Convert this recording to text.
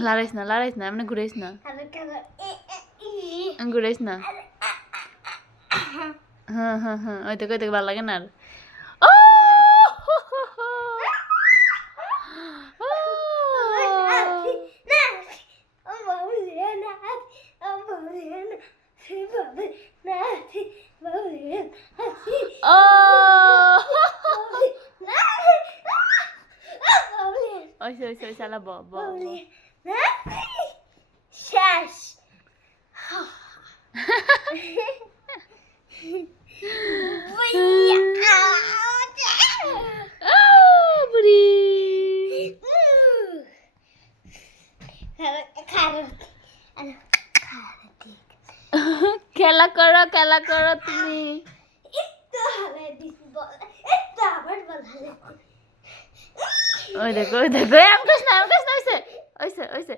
লড়াইস না এমনি ঘুরাইস না ঘুরাইস না হ্যাঁ হ্যাঁ হ্যাঁ ওই থেকে ভালো লাগে না আর ওই শালা শেষ বুড়ি খেলা করো তুমি ওই দেখো আম কৃষ্ণ হইছে